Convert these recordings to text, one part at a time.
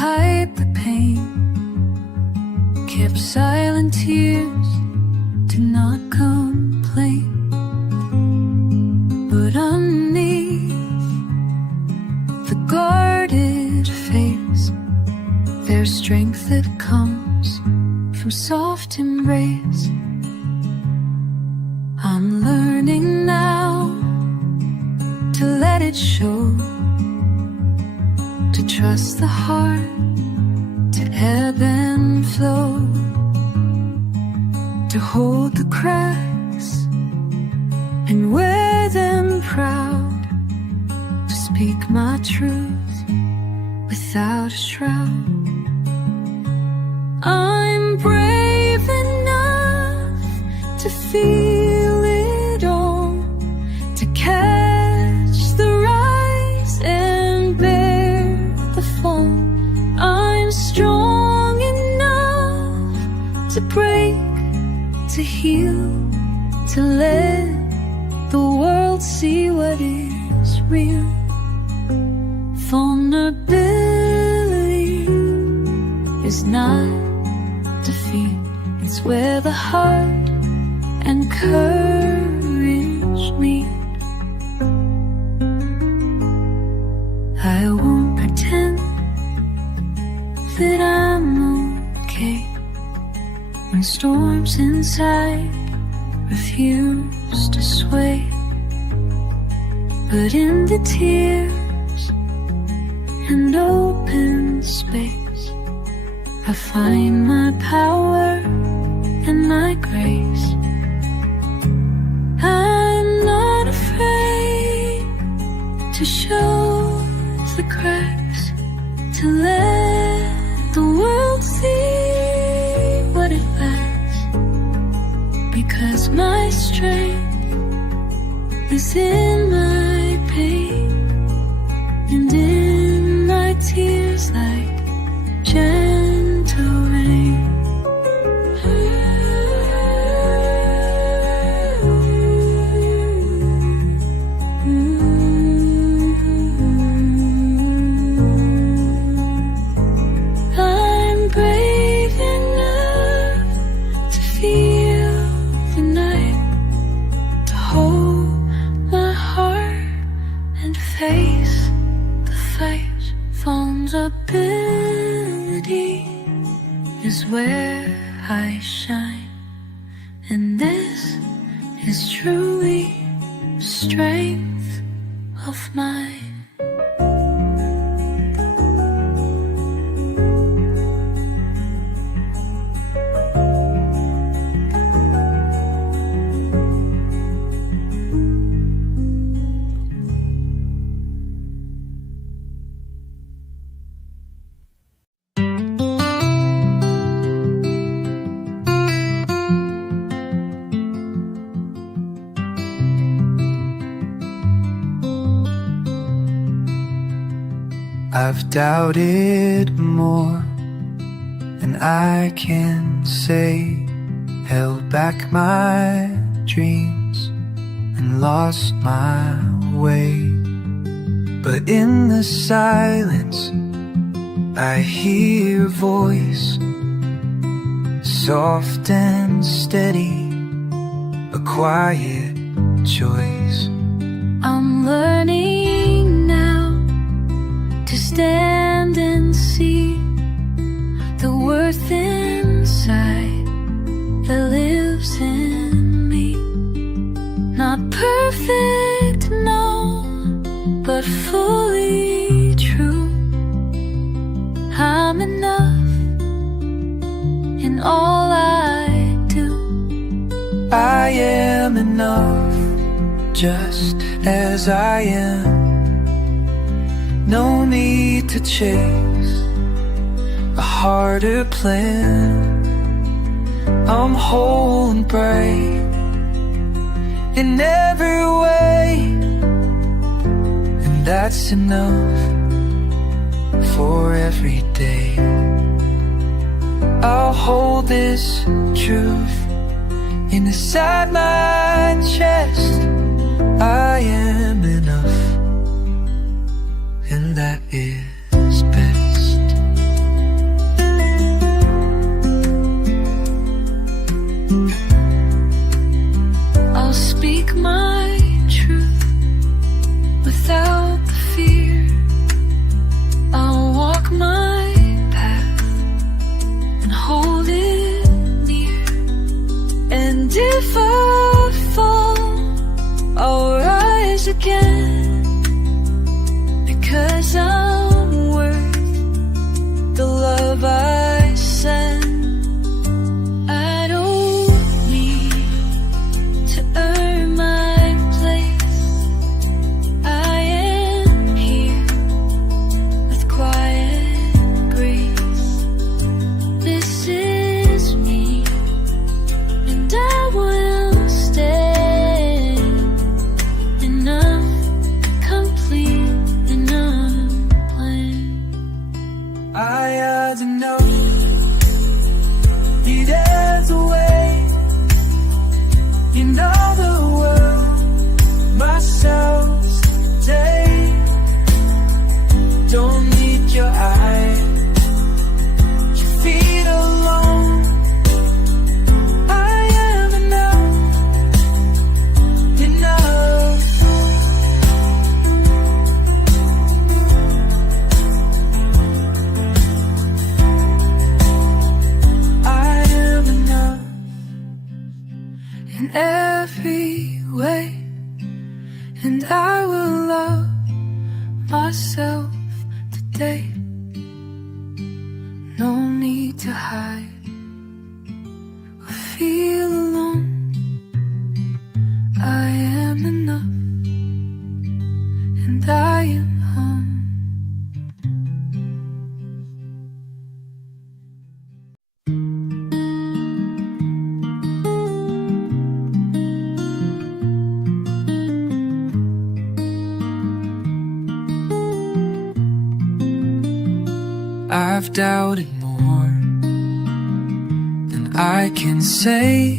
hide the pain, kept silent tears, did not complain. But underneath the guarded face, there's strength that comes from soft embrace. I'm learning now to let it show, to trust the heart, to ebb and flow, to hold the cracks and wear them proud, to speak my truth without a shroud. I'm brave enough to feel it all, to catch the rise and bear the fall. I'm strong enough to break, to heal, to let the world see what is real. Vulnerability is not defeat, it's where the heart and courage meet. I won't pretend that I'm okay when storms inside refuse to sway. But in the tears and open space, I find my power and my grace. I'm not afraid to show the cracks, to let the world see what it lacks, because my strength is in my pain and in my tears like gentle rain. I'm brave enough to feel the night, to hold my heart and face the fight. Vulnerability is where I shine, and this is truly strength of mine. I've doubted more than I can say, held back my dreams and lost my way. But in the silence I hear a voice, soft and steady, a quiet choice. I'm learning now to stand and see the worth inside that lives in me. Not perfect, no, but fully true. I'm enough in all I do. I am enough just as I am. No need to chase a harder plan. I'm whole and bright in every way, and that's enough for every day. I'll hold this truth inside my chest. I am enough, and that is best. I had enough. Needed a way. In other world, myself today. Don't need your eyes. Your feet alone. I am enough. Enough. I am enough. In every way, and I will love myself today. No need to hide or feel alone. I am enough, and I am home. I've doubted more than I can say,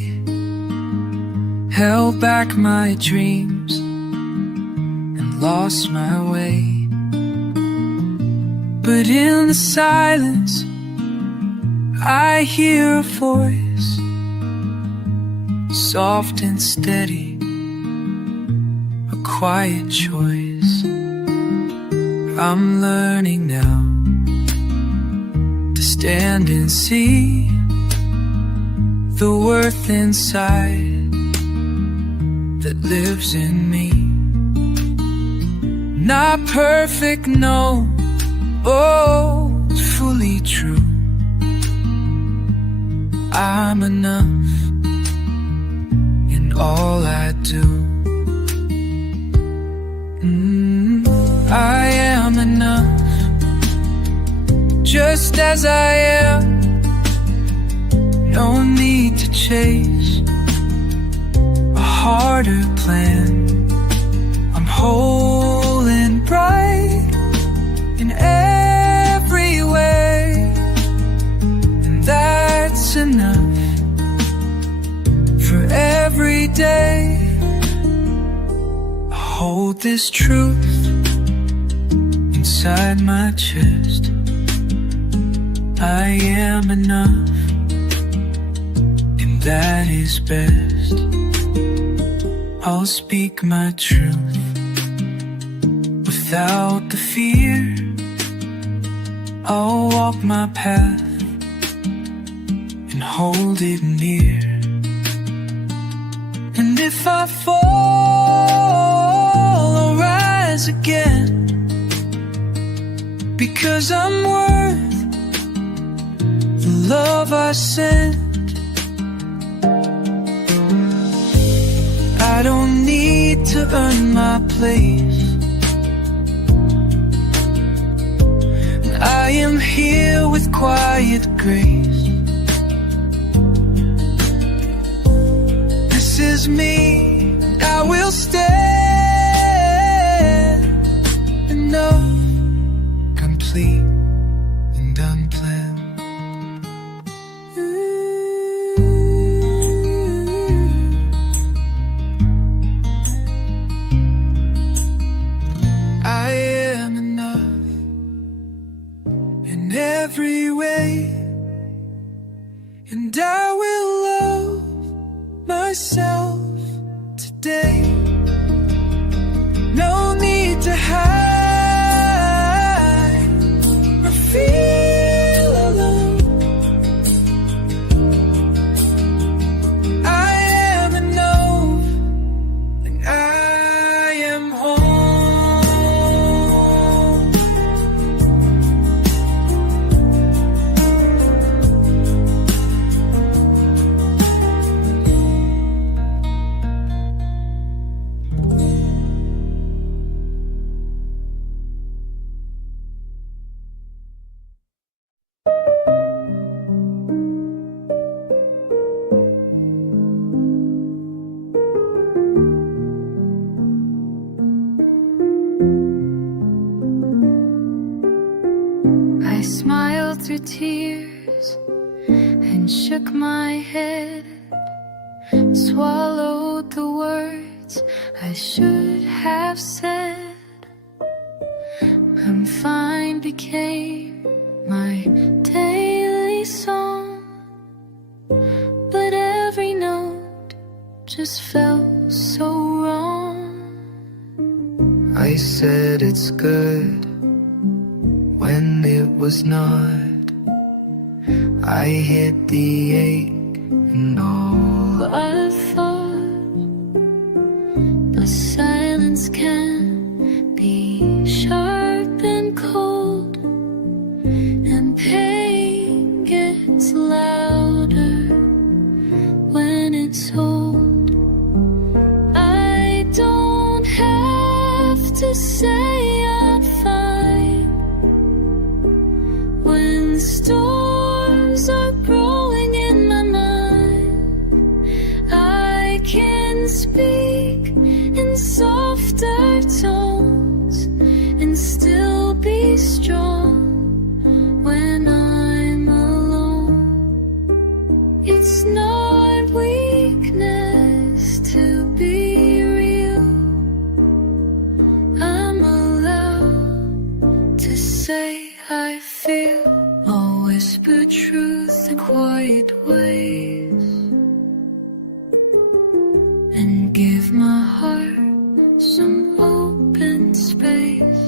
held back my dreams and lost my way. But in the silence I hear a voice, soft and steady, a quiet choice. I'm learning now to stand and see the worth inside that lives in me. Not perfect, no, oh, it's fully true. I'm enough in all I do. I am enough just as I am. No need to chase a harder plan. I'm whole and bright in every way, and that's enough for every day. I hold this truth inside my chest. I am enough, and that is best. I'll speak my truth without the fear. I'll walk my path and hold it near. And if I fall, I'll rise again, because I'm worth the love I sent. I don't need to earn my place. I am here with quiet grace. This is me, I will stand enough, complete and unplanned. I am enough in every way, and I will love myself today. No need to hide or feel alone. I am enough, and I am home. I smiled through tears and shook my head, swallowed the words I should have said. I'm fine became my daily song, but every note just felt so wrong. I said it's good when it was not. I hit the ache and all I thought the silence can be sharp and cold, and pain gets louder when it's old. I don't have to say I'm fine when storms are growing in my mind. I can speak in softer tones and still be strong when I'm alone. It's not weakness to be real. I'm allowed to say I feel. I'll whisper truth in quiet ways and give my heart some open space.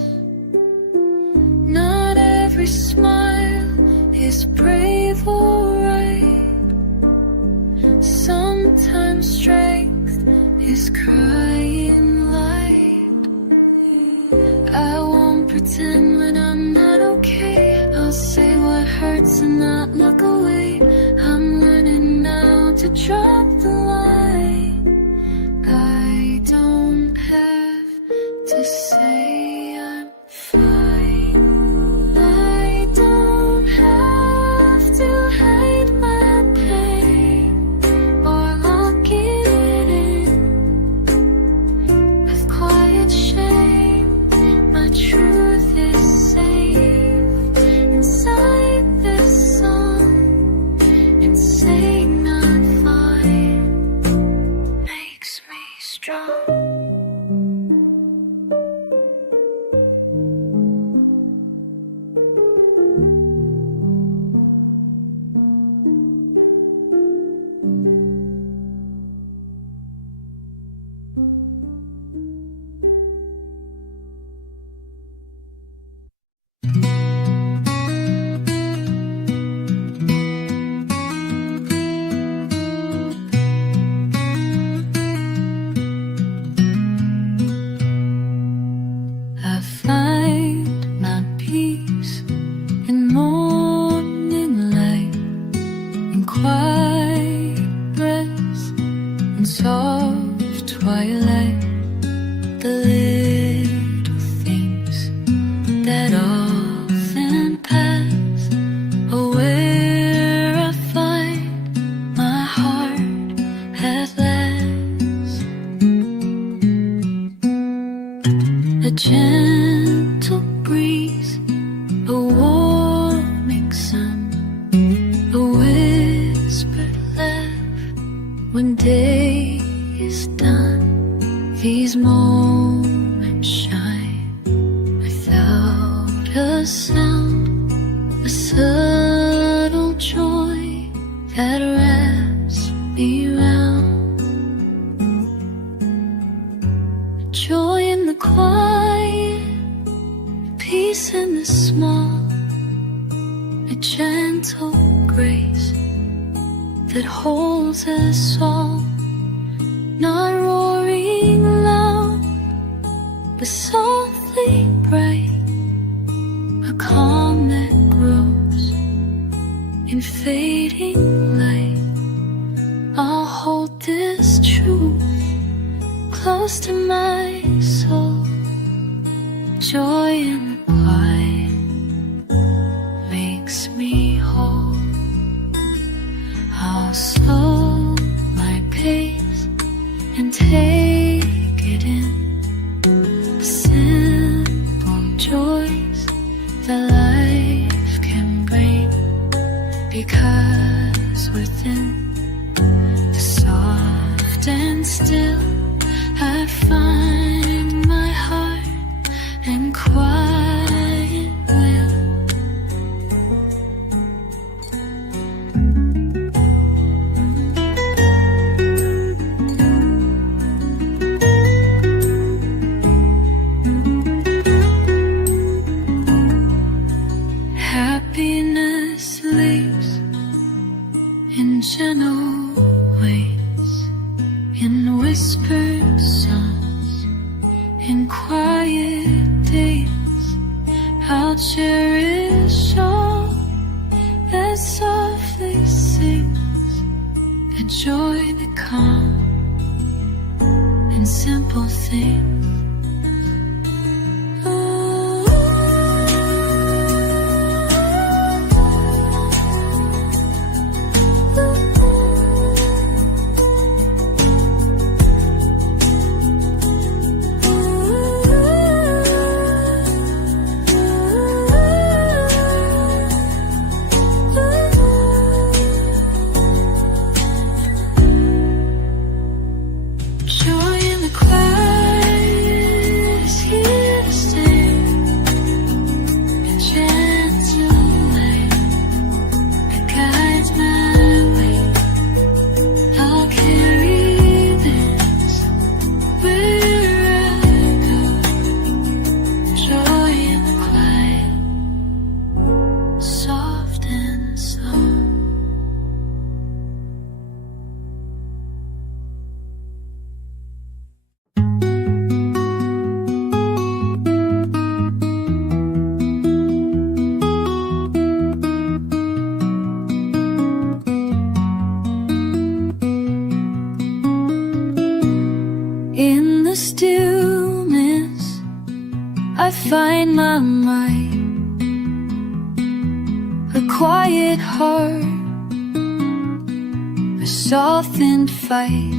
Not every smile is brave or right. Sometimes strength is crying light. I won't pretend when I'm not okay. I'll say what hurts and not look away. I'm learning now to drop the line. I don't have to say I'm fine. I don't have to hide my pain or lock it in with quiet shame. My truth is safe inside this song, and saying I'm fine makes me strong. I find my peace in morning light, in quiet rest, in soft twilight. The little things that often pass are where I find my heart at last. A gentle breeze, a warming sun, a whispered laugh when day is done. These moments shine without a sound, a subtle joy that wraps me round. Joy in the quiet, peace in the small, a gentle grace that holds us all. Not roaring loud, but softly bright, a calm that grows in fading light. I'll hold this truth close to my soul. Joy in the quiet makes me whole. I'll slow my pace and take it in, the simple joys that life because within the soft and still I find my heart and quiet will. Happiness lives in gentle ways, in whispered songs, in quiet days. I'll cherish all that softly sings, the joy, the calm, and simple things. In the stillness, I find my mind, a quiet heart, a softened fight,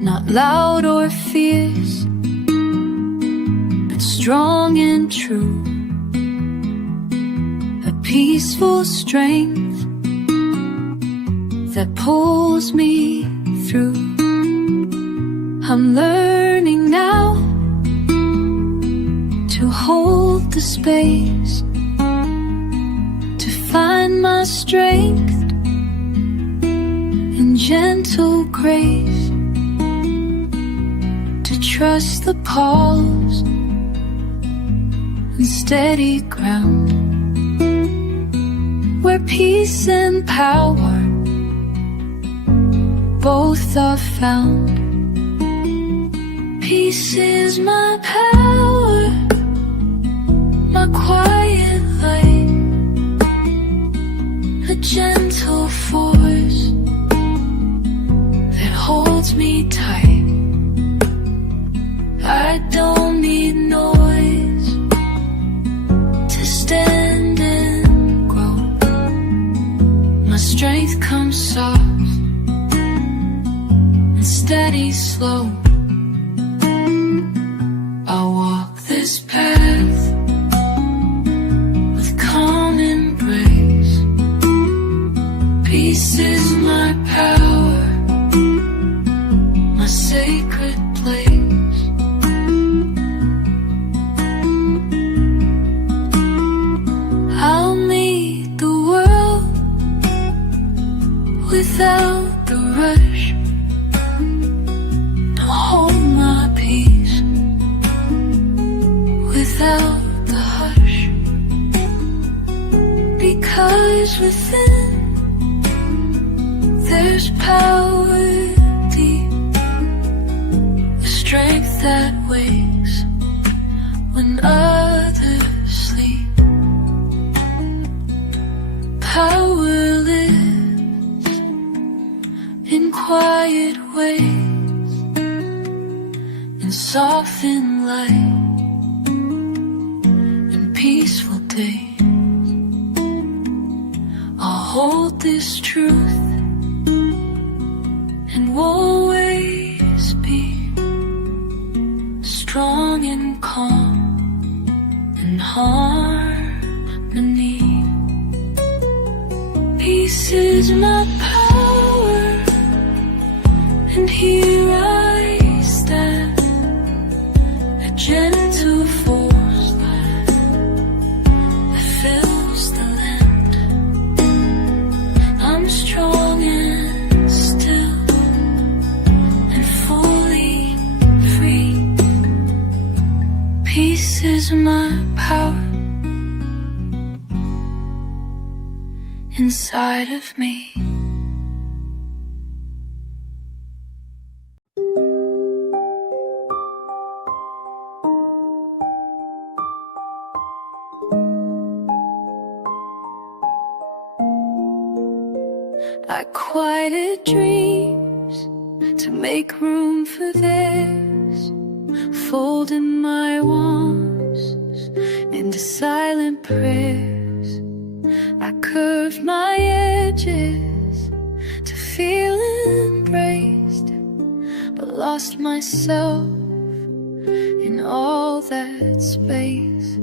not loud or fierce, but strong and true, a peaceful strength that pulls me through. I'm learning now to hold the space, to find my strength in gentle grace, to trust the pause and steady ground, where peace and power both are found. Peace is my power, my quiet light, a gentle force that holds me tight. I don't need noise to stand and grow. My strength comes soft and steady, slow. I'll walk this path with calm embrace. Peace is my power, my sacred place. I'll meet the world without the rush, to hold my peace without the hush, because within there's power deep, a strength that wakes when others sleep. Power lives in quiet ways, in softened light, peaceful days. I'll hold this truth and always be strong and calm and harmony. Peace is my power, and here I stand, a gentle force that fills the land. I'm strong and still and fully free. Peace is my power inside of me. I quieted dreams to make room for theirs, folding my wants into silent prayers. I curved my edges to feel embraced, but lost myself in all that space.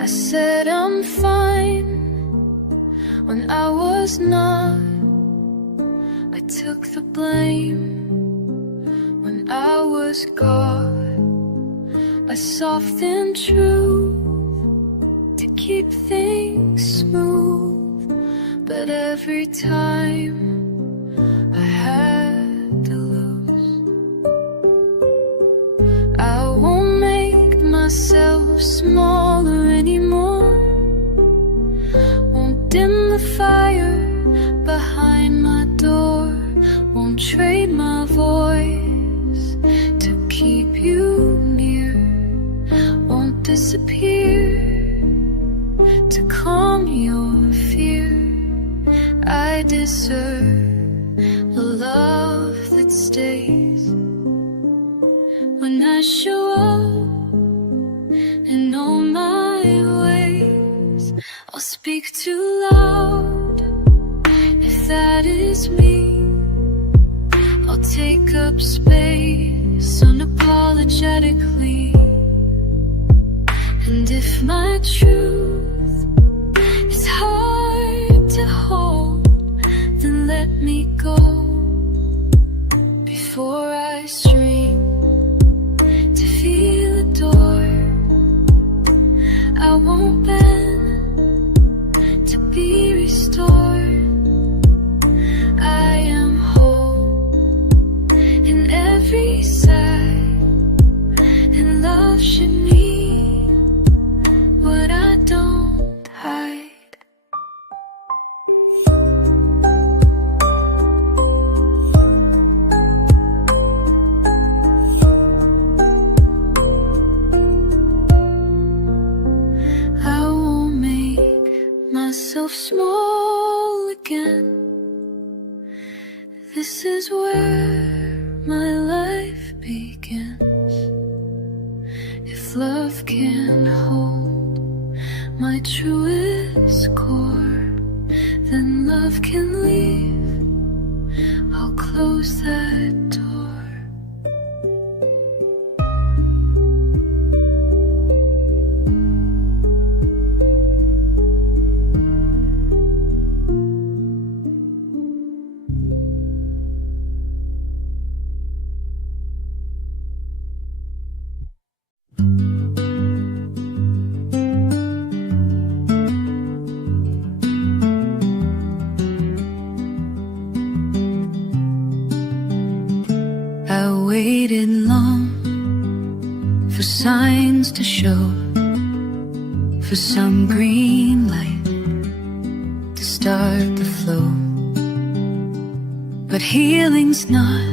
I said I'm fine when I was not. I took the blame when I was God. I softened truth to keep things smooth, but every time I had to lose. I won't make myself smaller anymore, won't dim the fire behind my door, won't trade my voice to keep you near, won't disappear to calm your fear. I deserve a love that stays. When I show up in all my ways, I'll speak too loud if that is me. I'll take up space unapologetically, and if my truth is hard to hold, then let me go before I strain to feel the door. I won't bend to be restored. I am whole in every side, and love should mean what I don't hide. I won't make myself small again. This is where my life begins. If love can hold my truest core, then love can leave. I'll close that door. I waited long for signs to show, for some green light to start the flow. But healing's not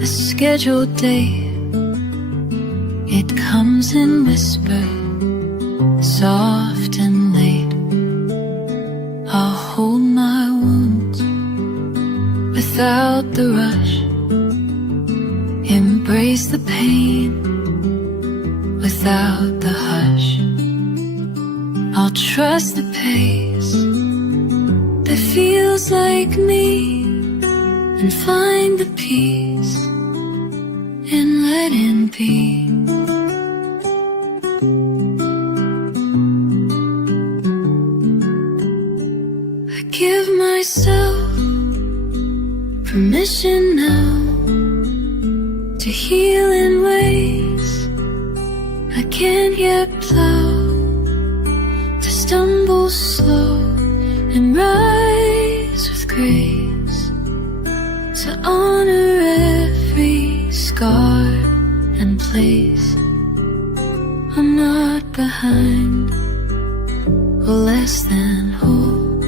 a scheduled day. It comes in whisper, soft and late. I'll hold my wounds without the rush, embrace the pain without the hush. I'll trust the pace that feels like me, and find the peace in letting be. I give myself permission now to heal in ways I can't yet plow, to stumble slow and rise with grace, to honor every scar and place. I'm not behind or less than whole,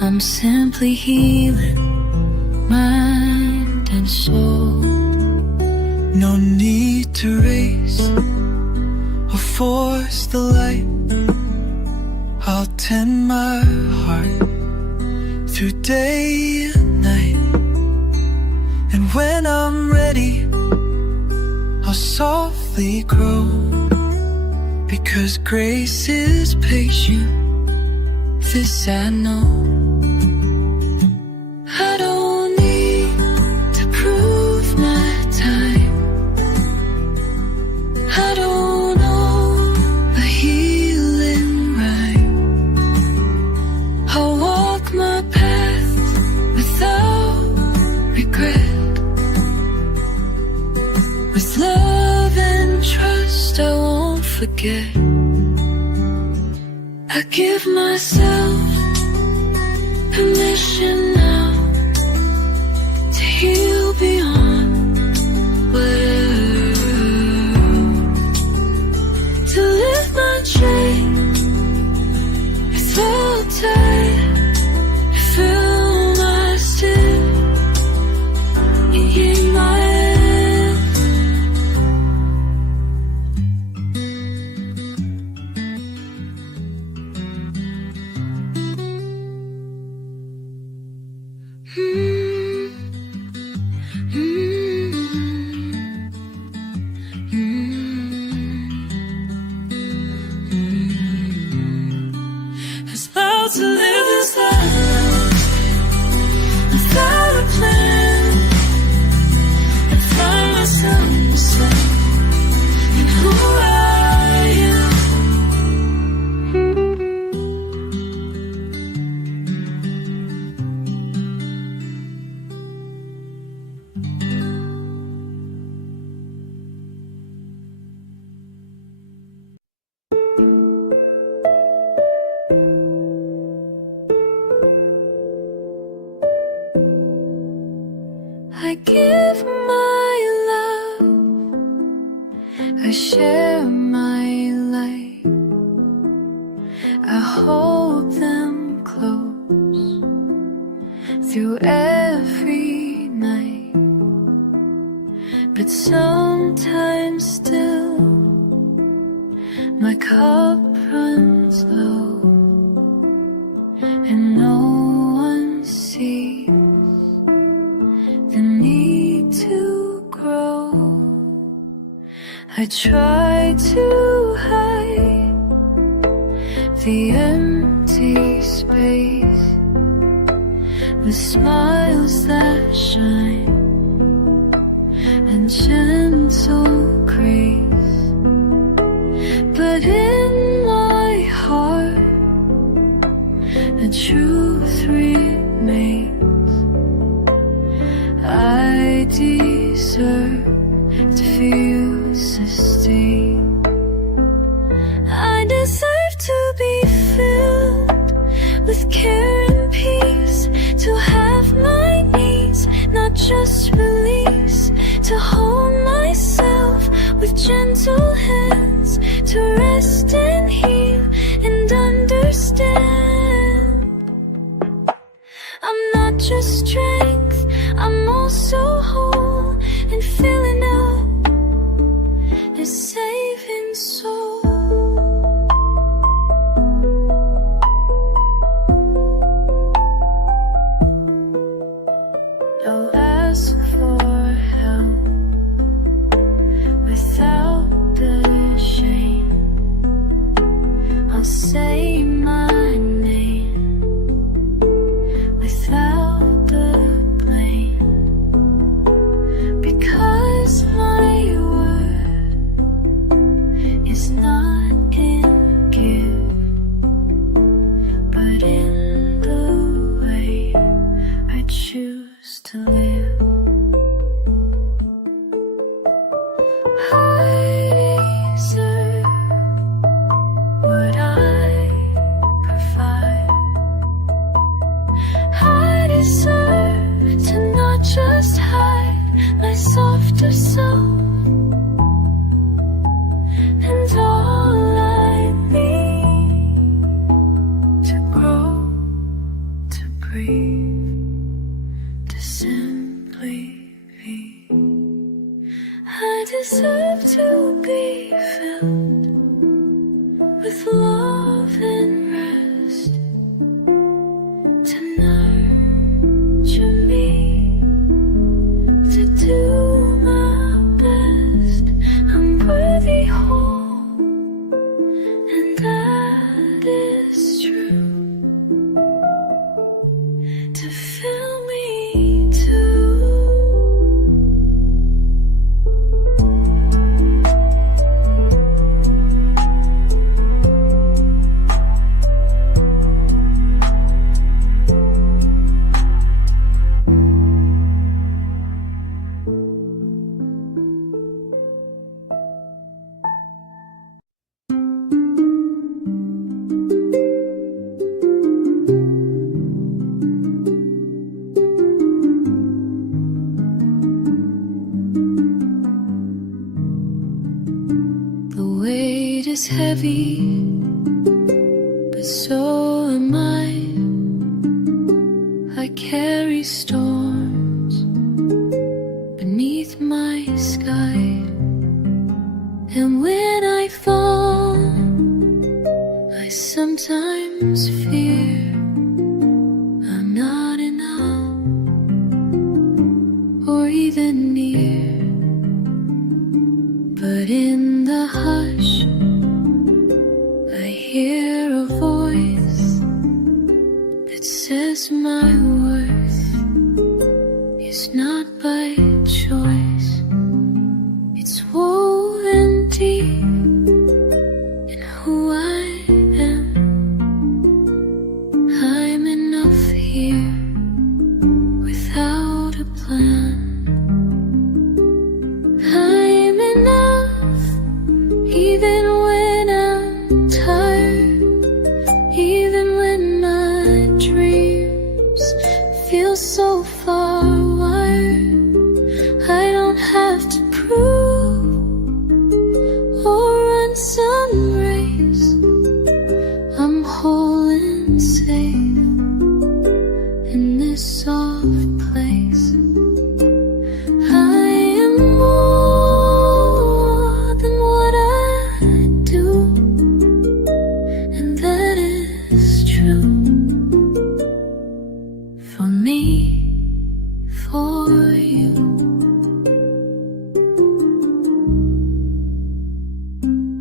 I'm simply healing mind and soul. No need to race or force the light. I'll tend my heart through day and night. And when I'm ready, I'll softly grow, because grace is patient, this I know. I don't need to prove my time. I don't know a healing rhyme. I'll walk my path without regret. With love and trust I won't forget. I give myself permission now to heal beyond words, to lift my chain without time, to fill my sin in my hand. It's about to live this life without a plan, and find myself in who I am. I give my love, I share my light, I hold them close through every night. But sometimes still my cup runs low, and no one sees the need to grow. I try to hide the empty space with smiles that shine and gentle grace. But in my heart the truth remains. I deserve to feel sustained. I deserve to be filled with care and peace, to have my needs not just release, to hold myself with gentle hands, to rest and heal and understand. I'm not just strength, I'm also whole, and filling up a saving soul. I'll ask for help without the shame. I'll say my name without the blame. to sow, and all I need to grow, to breathe, to simply be. I deserve to be filled with love and rest, to nurture me, to do my best. I'm worthy, whole, and that is true. To fill me too. The weight is heavy, but so am I. I carry storms beneath my sky, and when I fall, I sometimes fear I'm not enough or even near. But in the hush, I hear a voice that says my worth is not by choice. It's woven deep in who I am. I'm enough here without a plan. I'm enough even when I'm tired, even when my dreams feel so far wired. I don't have to prove or run some race. I'm whole and safe in this soft place. I am more than what I do, and that is true for me, for you.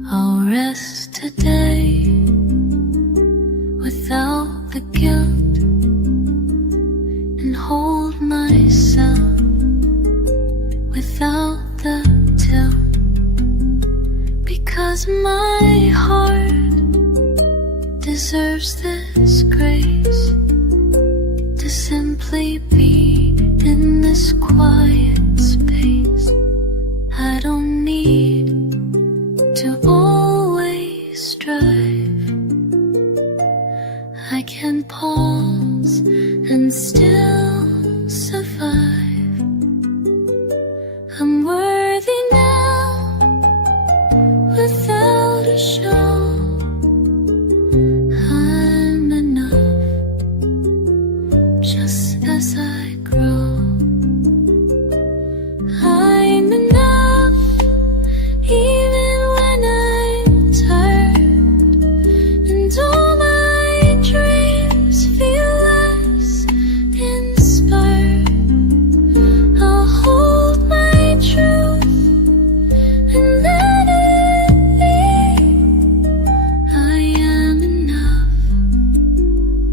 I'll rest today without the guilt and hold myself without the tilt, because my heart deserves this grace to simply be in this quiet space. I don't need to always strive. I can pause and still survive. I'm worthy now without a show. I'm enough just as I grow. I'm enough even when I'm tired, and all my dreams feel less inspired. I'll hold my truth and let it be. I am enough,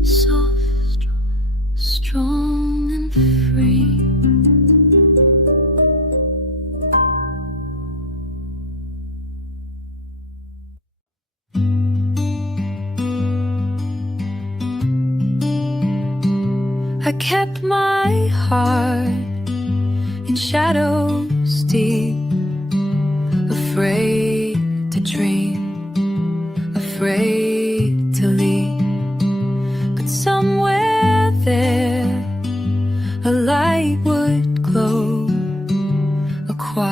soft, strong and free. I kept my heart in shadows deep, afraid to dream, afraid to leave. But somewhere there, a light would glow, a quiet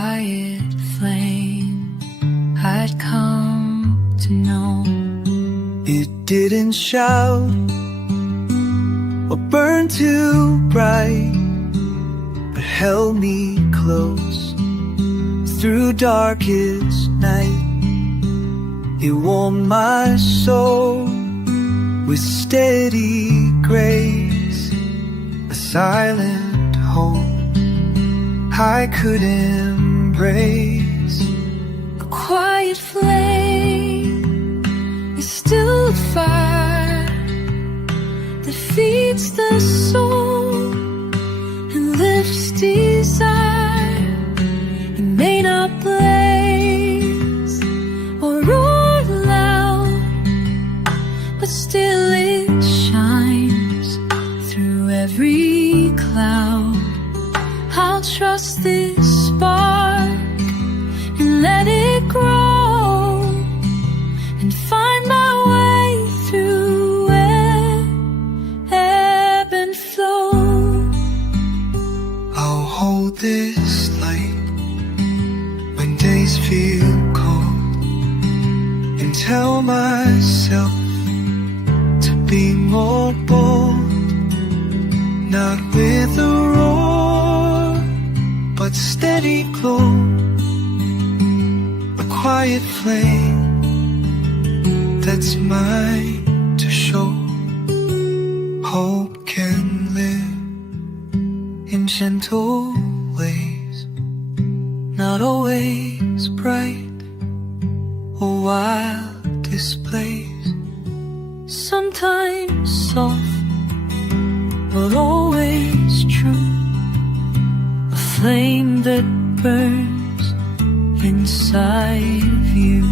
and shout or burn too bright, but held me close through darkest night. It warmed my soul with steady grace, a silent home I could embrace. A quiet flame is still a fire that feeds the soul and lifts desire. It may not blaze or roar loud, but still it shines through every cloud. I'll trust this spark and let it grow and find my way through ebb and flow. I'll hold this light when days feel cold and tell myself to be more bold, not with a roar, but steady glow, a quiet flame that's mine to show. Hope can live in gentle ways, not always bright or wild displays, Sometimes soft, but always true. A flame that burns inside of you.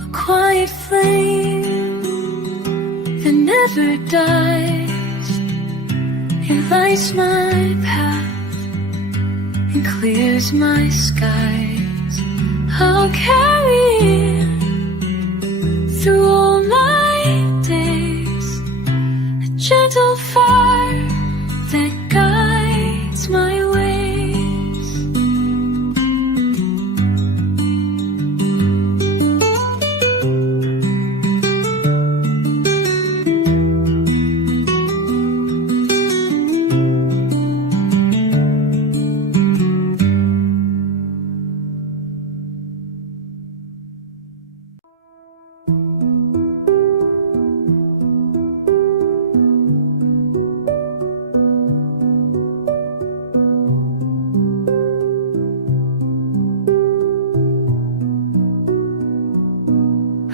A quiet flame that never dies. It lights my path and clears my skies. I'll carry it through all my days, a gentle fire that guides my ways.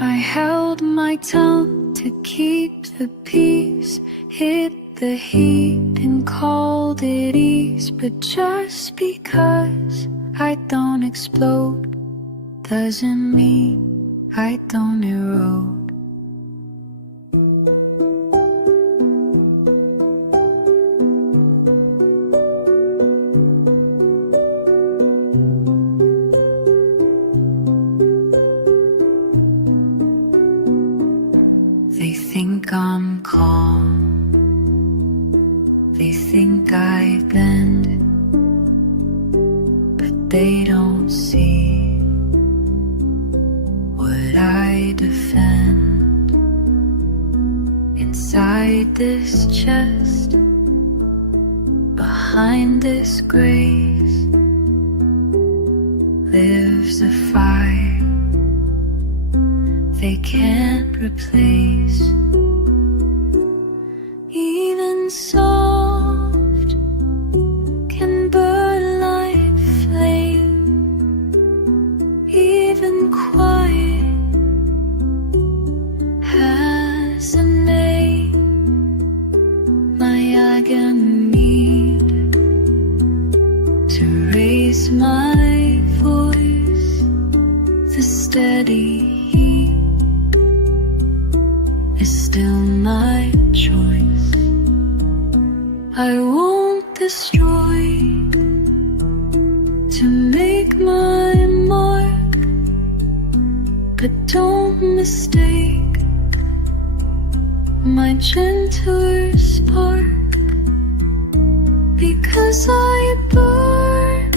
I held my tongue to keep the peace, hid the heat and called it ease. But just because I don't explode doesn't mean I don't erode. They think I'm calm, they think I bend, but they don't see what I defend. Inside this chest, behind this grace, lives a fire they can't replace. Even soft can burn like flame, even quiet has a name. My agony to raise my voice, the steady heat is still my choice. I won't destroy to make my mark, but don't mistake my gentler spark, because I burn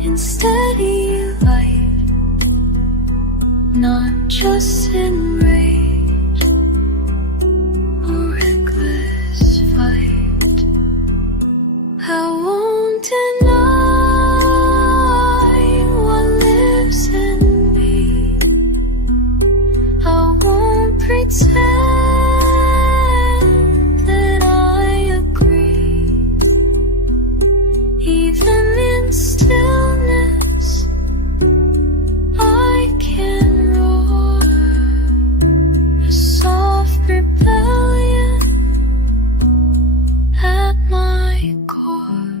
in steady light, not just in rage or reckless fight. I won't deny what lives in me. I won't pretend that I agree. Even in stillness, I can roar a soft rebellion at my core.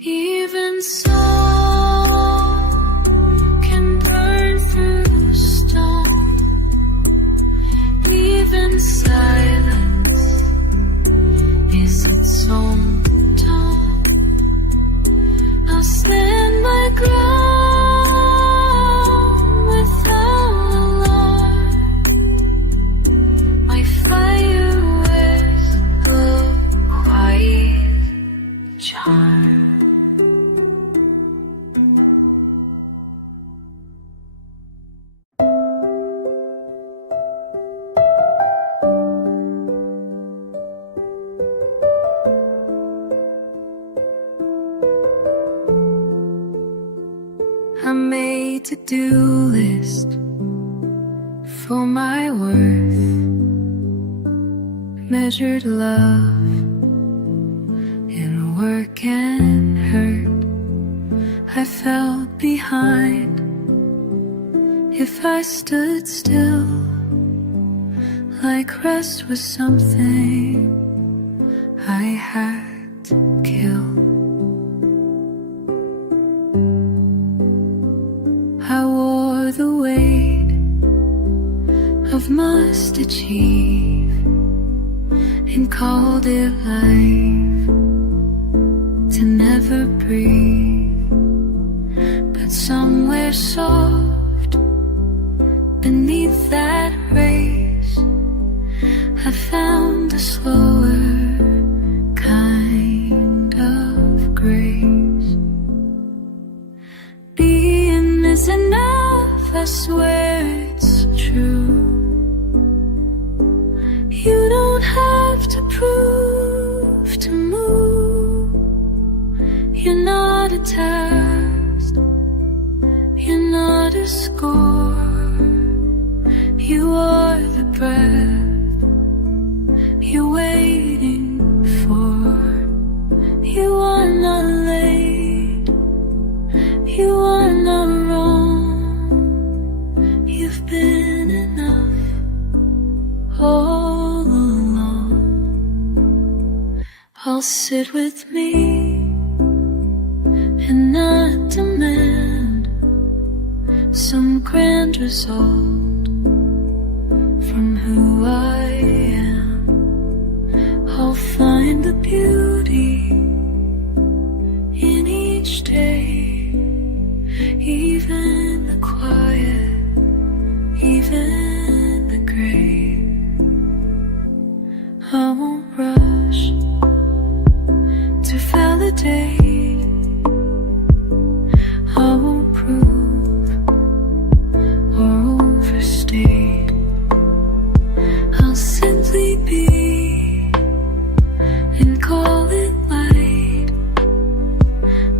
Even song can burn through stone. Even silence is its own tone. I'll stand my ground without alarm. My fire wears a quiet charm. I made a to-do list for my worth, measured love in work and hurt. I felt behind if I stood still, like rest was something I had to kill. I wore the weight of must achieve and called it life to never breathe. But somewhere soft beneath that race, I found a slower kind of grace. Being is enough, I swear it's true. You don't have to prove to move. You're not a test, you're not a score. You are the breath you're waiting for. You are not late, you are not wrong. You've been enough all along. I'll sit with me and not demand some grand result from who I am. I'll find the beauty in each day, even the quiet, even the gray. I won't rush to validate, I won't prove or overstate. I'll simply be and call it light,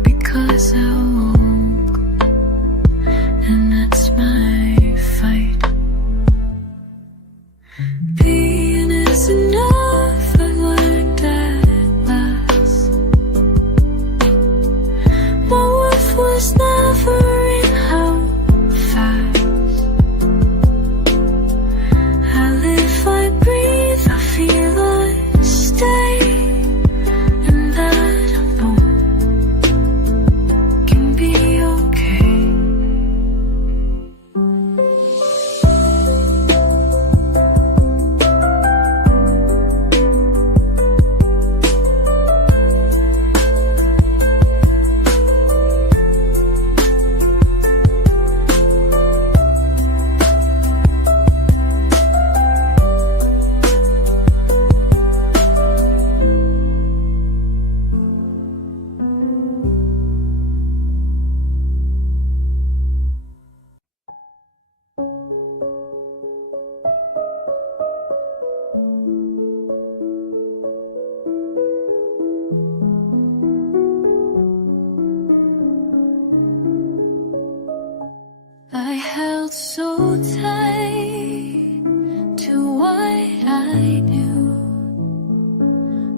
because I won't, and that's my fight. Being is enough, I've learned at last. so tight to what I knew,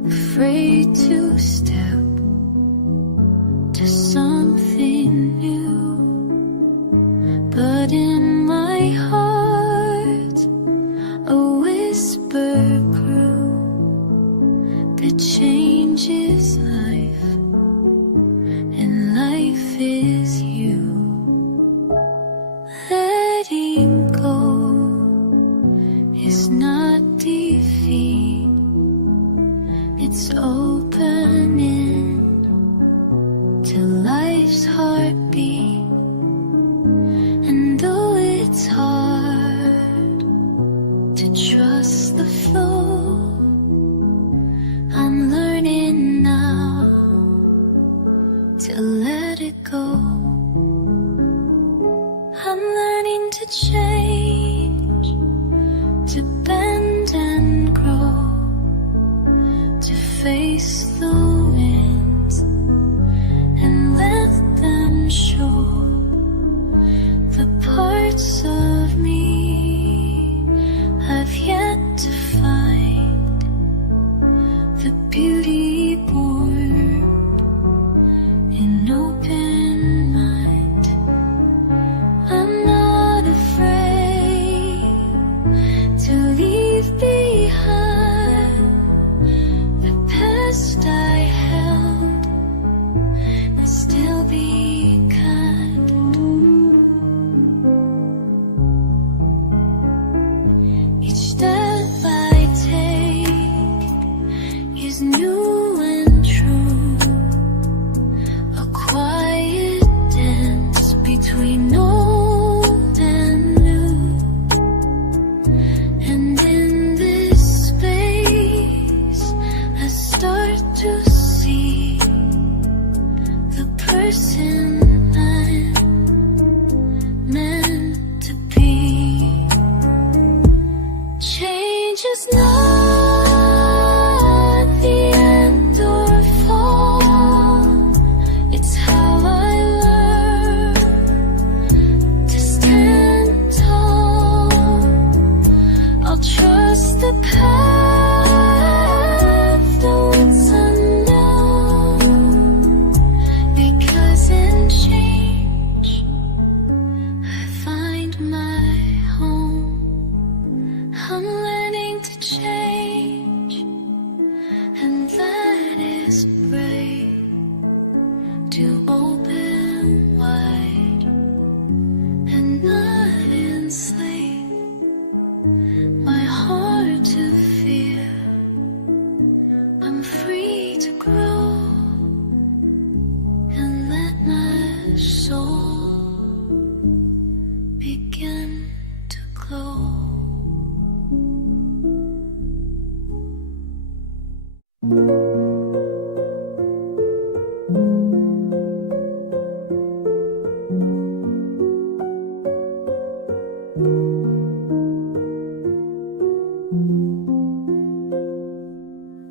afraid to step to something new. But in my heart, a whisper grew that change is life, and life is you. Letting go is not defeat, it's opening to life's heartbeat. And though it's hard to trust the flow, I'm learning now to let it go. I'm learning to change, to bend and grow, to face the winds and let them show the parts of me I've yet to find, the beauty born in open mind. I'm not afraid to leave behind the past I held and still be kind. Each step I take is new and true, a quiet dance between old and new. And in this space I start to see the person I'm meant to be. Change is not the end or fall, it's how I learn to stand tall. I'll trust the path, though it's unknown, because in change I find my home. I'm learning to change, and that is brave, to open wide and not enslave my heart to fear. I'm free to grow and let my soul begin to glow.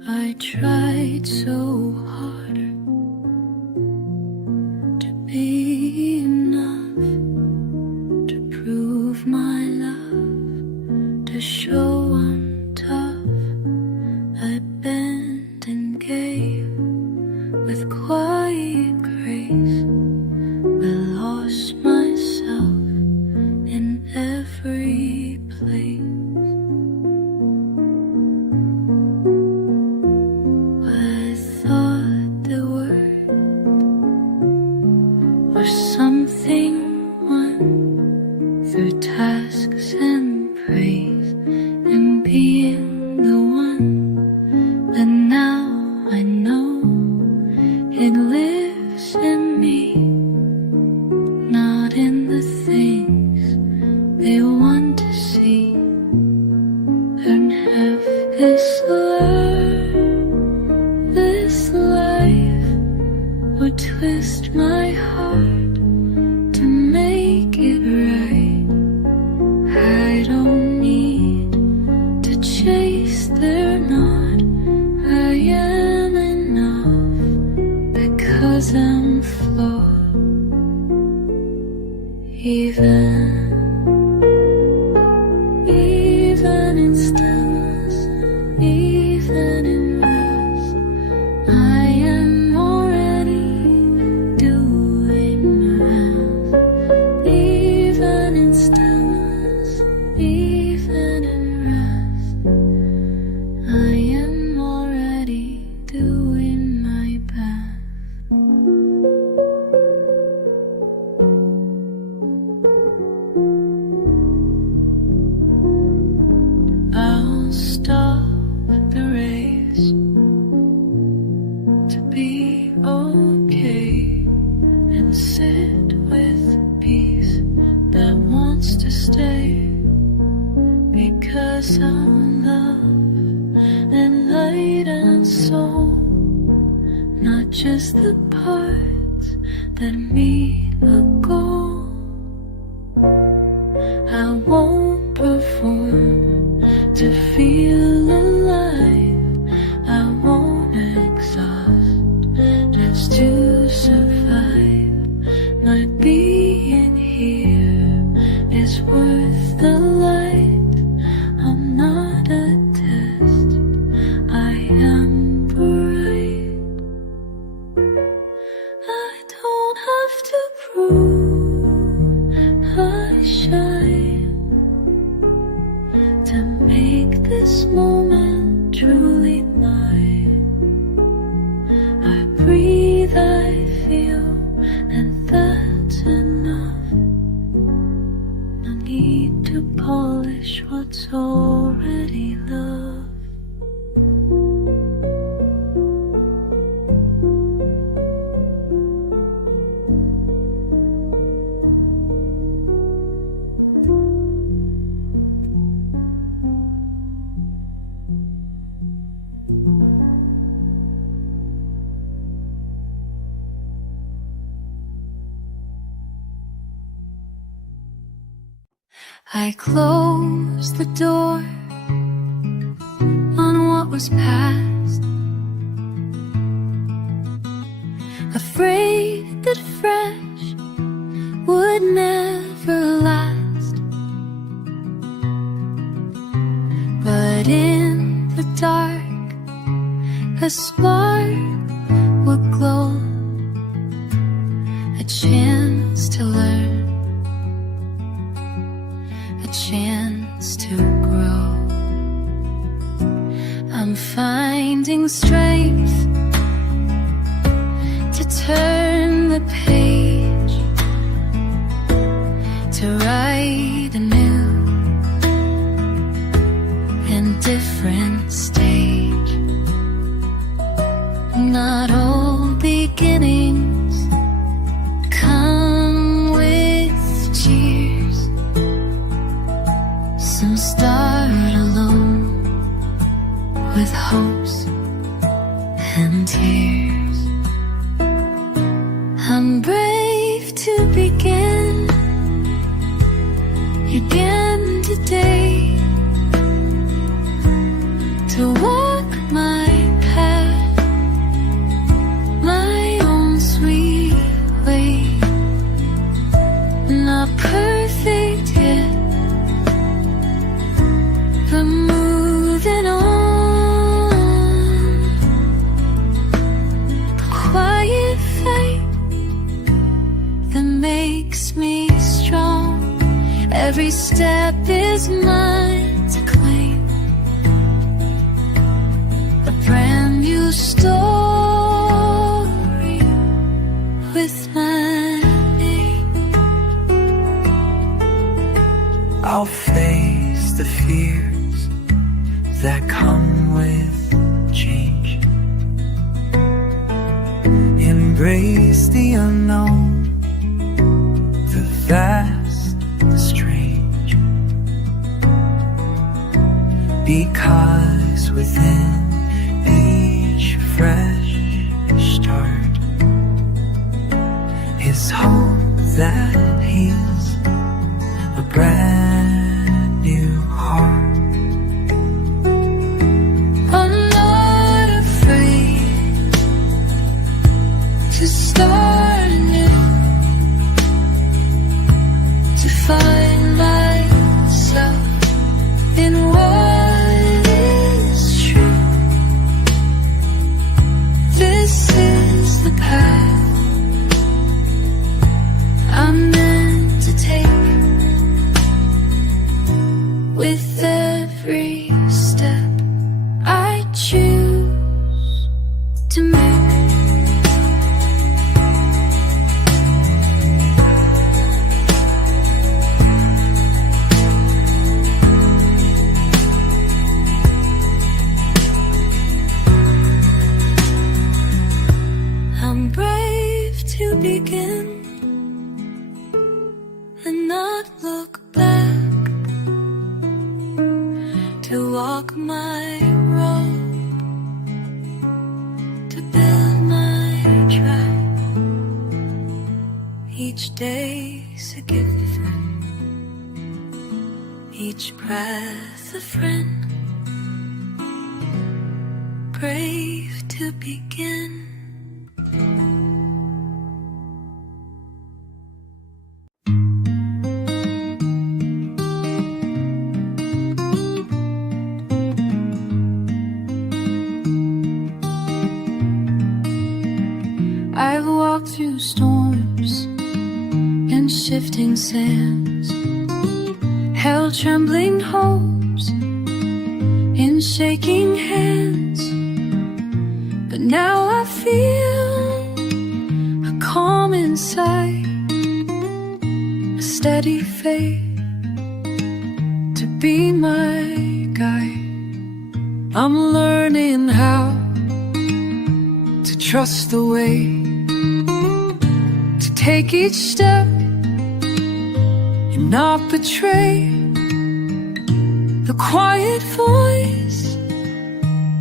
I tried so hard to be enough, to prove my love, to show I'm tough. I bent and gave with quiet grace, but lost myself in every place. I thought just the parts that meet a goal. I won't perform to feel alive. I won't exhaust just to survive. My being here is worth the light. I'm not a test, I am bright. I don't have to prove I shine to make this moment truly mine. I breathe, I feel, and that's enough. No need to polish what's already love. I closed the door on what was past, afraid that fresh would never last. But in the dark, a spark would glow, a chance to learn, chance to grow. I'm finding strength to turn the page, to write a new and different stage. Not all beginnings come with cheers. Some start alone with hopes and tears. I'm brave to begin again today, to walk my path, my own sweet way. Not perfect yet, but moving on. The quiet fight that makes me strong. Every step is mine to claim, a brand new story with my name. I'll face the fears that come with change, embrace the unknown, the vast, the strange, because within each fresh start is hope that heals a brand new heart. I'm not afraid to start anew, to find myself in what is true. This is the path I'm meant to Each day's a gift, each breath a friend, brave to begin. I've walked through storms and shifting sands, held trembling hopes in shaking hands. But now I feel a calm inside, a steady faith to be my guide. I'm learning how to trust the way, take each step and not betray the quiet voice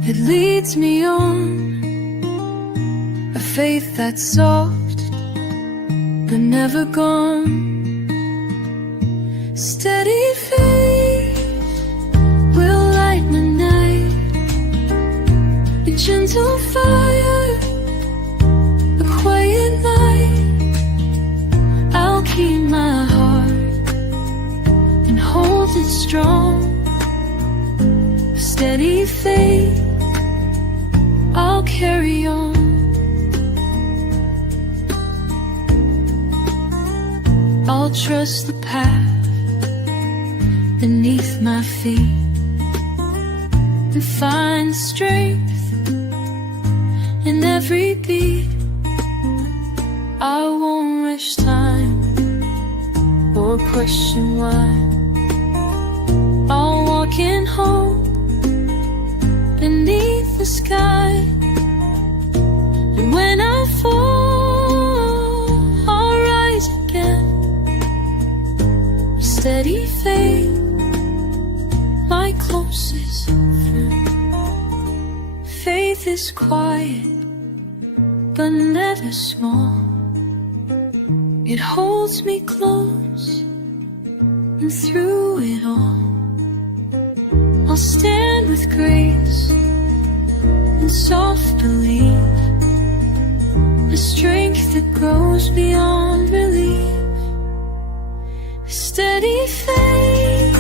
that leads me on. A faith that's soft but never gone. Steady faith will light my night, a gentle fire, a quiet light. I'll keep my heart and hold it strong. A steady faith, I'll carry on. I'll trust the path beneath my feet and find strength in every beat. I won't waste time or question why. I'll walk in hope beneath the sky. And when I fall, I'll rise again. A steady faith, my closest friend. Faith is quiet, but never small. It holds me close, and through it all, I'll stand with grace and soft belief, a strength that grows beyond relief. A steady faith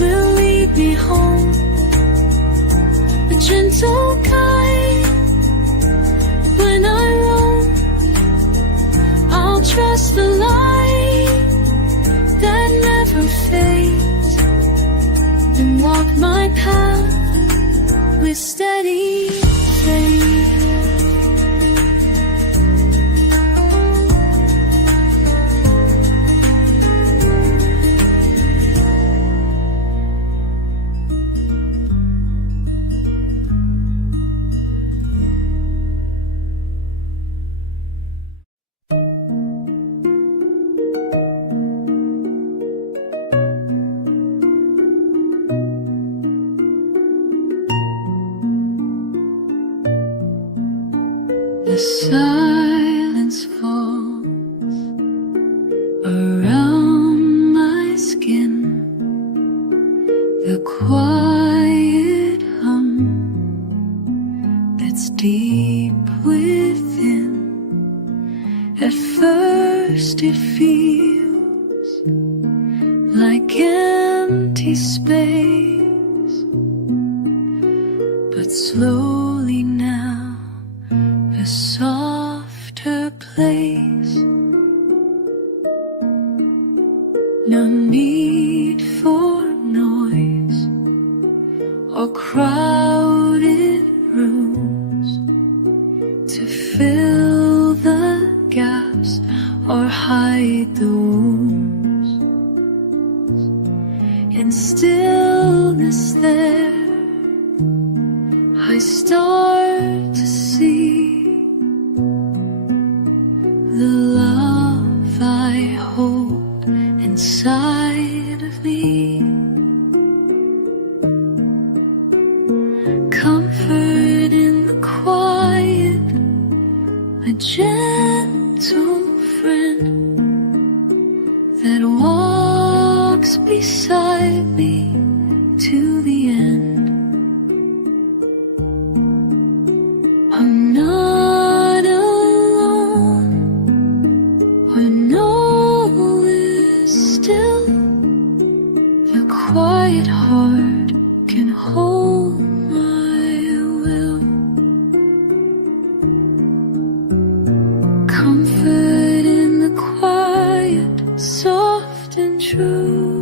will lead me home, a gentle guide when I roam. I'll trust the light that never fades and walk my path with steady faith. The silence falls around my skin, the quiet hum that's deep within. At first it feels like empty space, but slowly now a softer place. No need for noise or crowded rooms to fill the gaps or hide the wounds. In stillness there, I start to see the love I hold inside of me. Comfort in the quiet, a gentle friend. beside me to the end. I'm not alone when all is still. The quiet heart can hold my will. Comfort in the quiet, soft and true.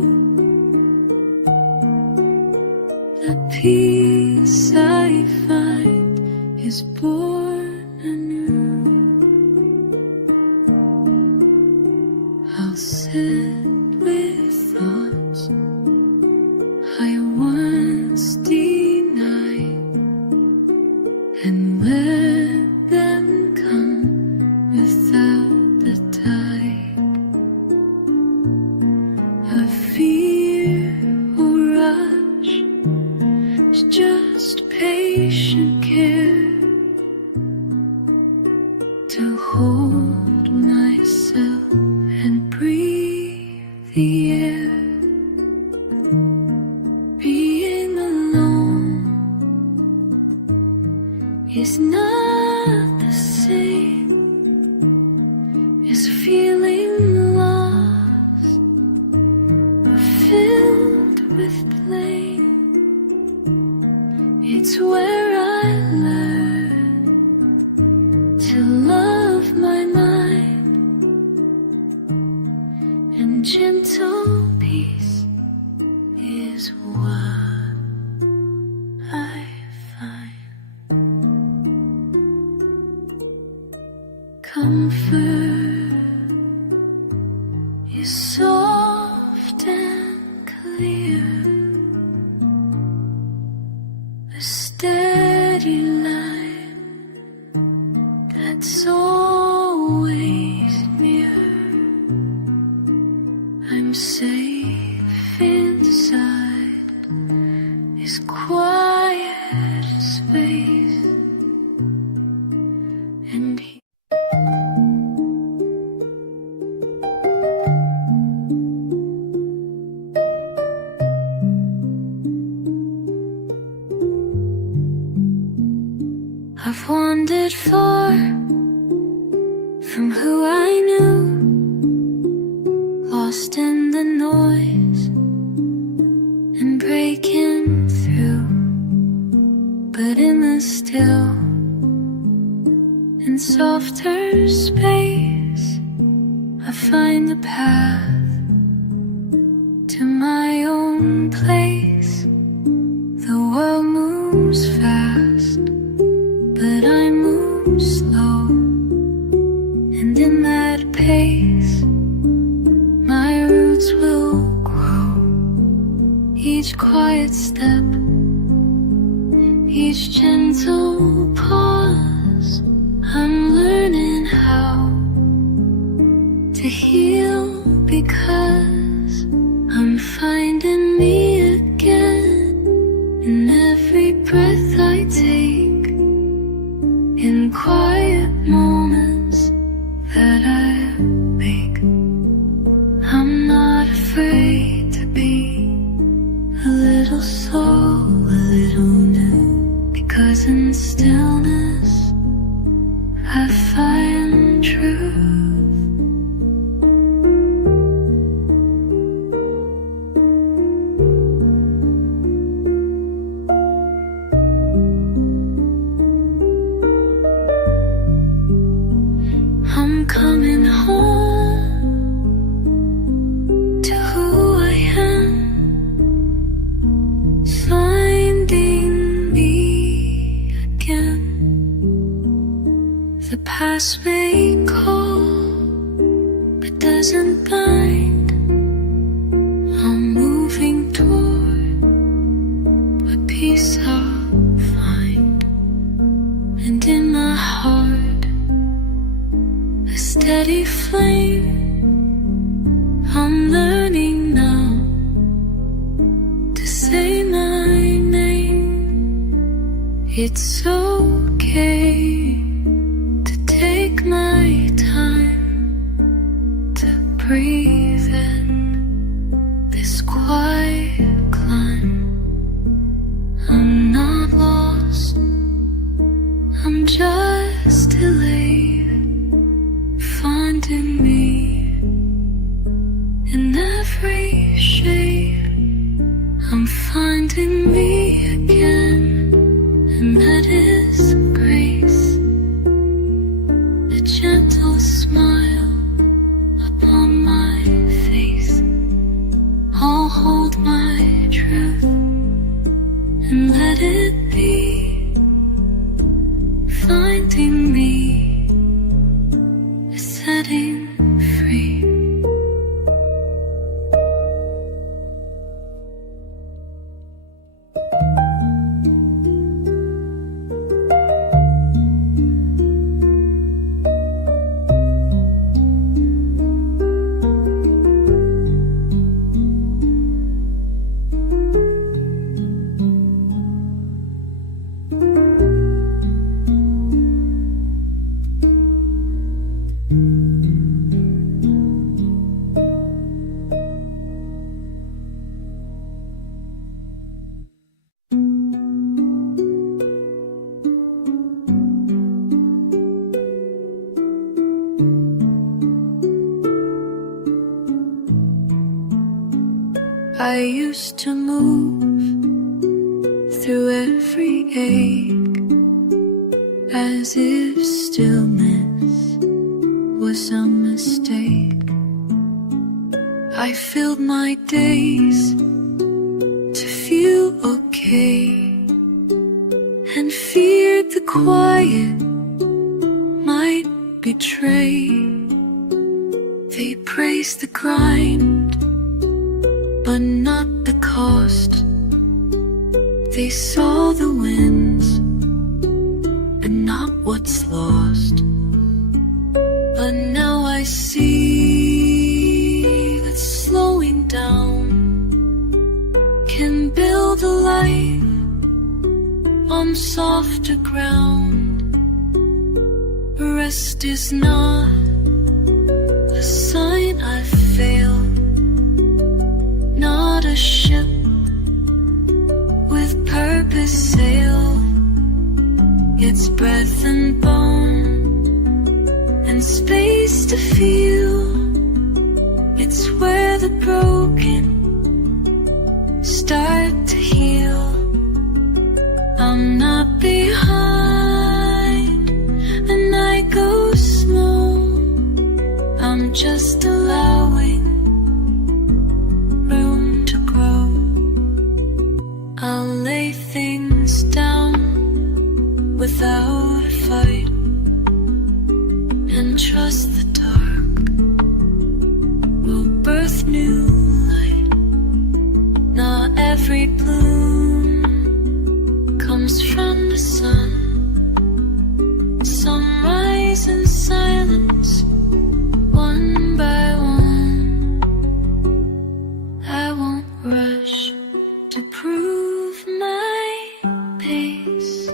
The peace I find is born anew. I'll sit with thoughts I once denied and let them come without the tide. A fear or rush is just patient care to hold myself and breathe the air. Being alone is not the same as feeling lost or filled with blame. It's where I learn to love my mind, and gentle peace is what I find. Comfort is soft and clear. A steady line that's always near. I'm safe inside this quiet space, and I've wandered far from who I knew, lost in the noise and breaking through. But in the still and softer space, I find the path to my own place. The world moves fast, but I move slow, and in that pace, my roots will grow. Each quiet step, each gentle pause, I'm learning how to heal, because I'm finding me again in every breath I take. In quiet moments that I make, I'm not afraid to be a little soul, a little new, because in stillness I find truth. I'm coming home to who I am, finding me again. The past may call, but doesn't bind. I'm moving toward a peace I'll find, and in my heart a steady flame. I'm learning now to say my name. It's okay to take my time to breathe in this quiet just delay finding me in every shade. I'm finding me again, and that is grace. A gentle smile upon my face. I'll hold my truth and let it be. Finding me is setting free. I used to move through every ache as if stillness was a mistake. I filled my days to feel okay and feared the quiet might betray. They praised the grind, but not the cost. They saw the wins, but not what's lost. But now I see that slowing down can build a life on softer ground. Rest is not a sign I failed, not a ship with purpose sail. It's breath and bone and space to feel. It's where the broken start to heal. I'm not behind and I go slow. I'm just allowing room to grow. I'll lay things down without a fight and trust the dark will birth new light. Not every bloom comes from the sun. Some rise in silence, one by one. I won't rush to prove my pace.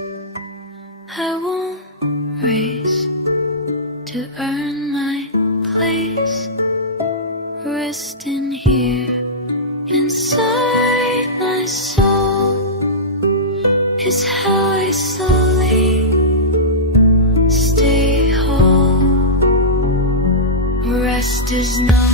I won't race to earn my place. Resting here inside my soul is how I slowly stay whole. Rest is not